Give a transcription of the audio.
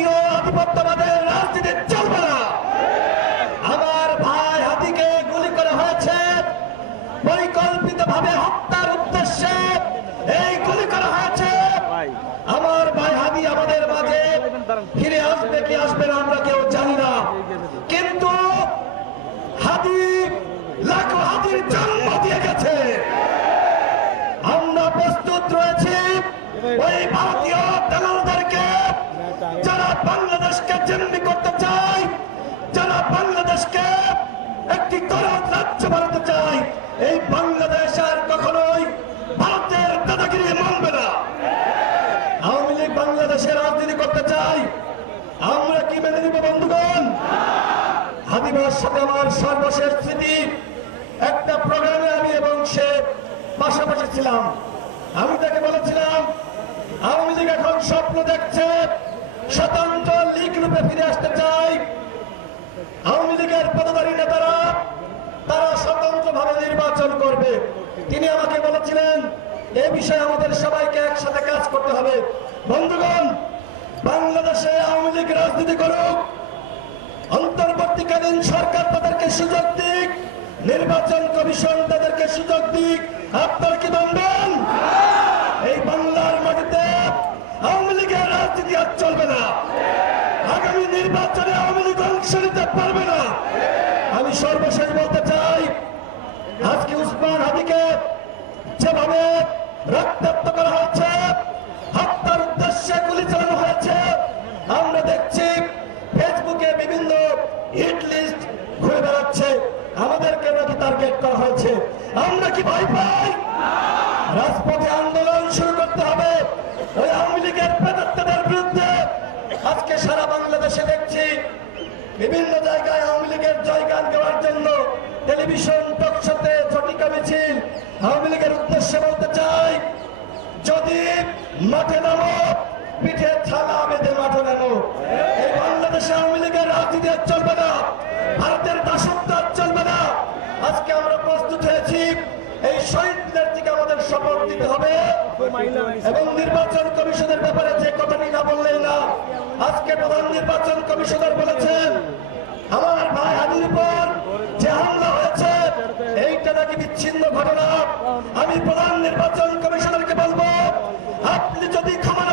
ভারতীয় আধিপত্যবাদের রাজনীতি চলবে না। আমার ভাই হাদিকে গুলি করা হয়েছে, পরিকল্পিতভাবে হত্যার উদ্দেশ্যে এই গুলি করা হয়েছে। আমার ভাই হাদি আমাদের মাঝে ফিরে আসবে কি আসবে না আমরা কেউ জানি না, কিন্তু হাদি লাখো হাদির জন্ম দিয়ে গেছে। আমরা প্রস্তুত রয়েছি ওই ভারতীয় দালালদেরকে, যারা বাংলাদেশকে জিম্মি করতে চায়, যারা বাংলাদেশকে একটি গণতন্ত্র রাজ্য বানাতে চায়। এই বাংলাদেশ আর কখনোই ভারতের দাদাগিরি মানবে না। আওয়ামী লীগ বাংলাদেশের রাজনীতি করতে চাই, আমরা কি মেনে নিব বন্ধুগণ? হাদিবার সাথে আমার সর্বশেষ স্মৃতি, একটা প্রোগ্রামে আমি এবং সে পাশাপাশি ছিলাম। আমি তাকে বলেছিলাম আওয়ামী লীগ এখন স্বপ্ন দেখছে স্বতন্ত্র লীগ রূপে ফিরে আসতে চায়। আওয়ামী লীগের পদাধিকারী নেতারা তারা স্বতন্ত্রভাবে নির্বাচন করবে। তিনি আমাকে বলেছিলেন এ বিষয়ে আমাদের সবাইকে একসাথে কাজ করতে হবে। বন্ধুগণ, বাংলাদেশে আওয়ামী লীগ রাজনীতি করুক, অন্তর্বর্তীকালীন সরকার তাদেরকে সুযোগ দিক, নির্বাচন কমিশন তাদেরকে সুযোগ দিক। আপনারা কি মানবেন? এই বাংলার মাটিতে আওয়ামী লীগের রাজনীতি আর চলবে না। আগামী নির্বাচনে আওয়ামী লীগ অংশ নিতে পারবে না। আমি সর্বশেষ বলতে চাই, আজকে উসমান হাদিকে যেভাবে রক্তাক্ত করা হয়েছে, হত্যার উদ্দেশ্যে গুলি চালানো হয়েছে, আমরা দেখছি ফেসবুকে বিভিন্ন হিট লিস্ট ঘুরে বেড়াচ্ছে, আমাদেরকে নাকি টার্গেট করা হয়েছে। আমরা কি ভয় পাই? রাজপথে আন্দোলন শুরু করতে হবে ওই আওয়ামী লীগের প্রেতাত্মাদের বিরুদ্ধে। আজকে সারা বাংলাদেশে দেখছি বিভিন্ন জায়গায় আওয়ামী লীগের জয়গান গাওয়ার জন্য টেলিভিশন টকশোতে ঝটিকা মিছিল। আওয়ামী লীগের উদ্দেশ্যে বলতে চাই, যদি মাঠে নামো পিঠে ছালা বেঁধে মাঠে নামো। এই বাংলাদেশে আওয়ামী লীগের রাজনীতি আর চলবে না, ভারতের দাসত্ব আর চলবে না। আজকে আমরা প্রস্তুত হয়েছি, এই শহীদদের থেকে আমাদের শপথ দিতে হবে এবং নির্বাচন কমিশনের ব্যাপারে যে কথাটি না বললেই না। আজকে প্রধান নির্বাচন কমিশনার বলেছেন আমার ভাই হাদির উপর যে হামলা হয়েছে এইটা নাকি বিচ্ছিন্ন ঘটনা। আমি প্রধান নির্বাচন কমিশনারকে বলবো, আপনি যদি ক্ষমা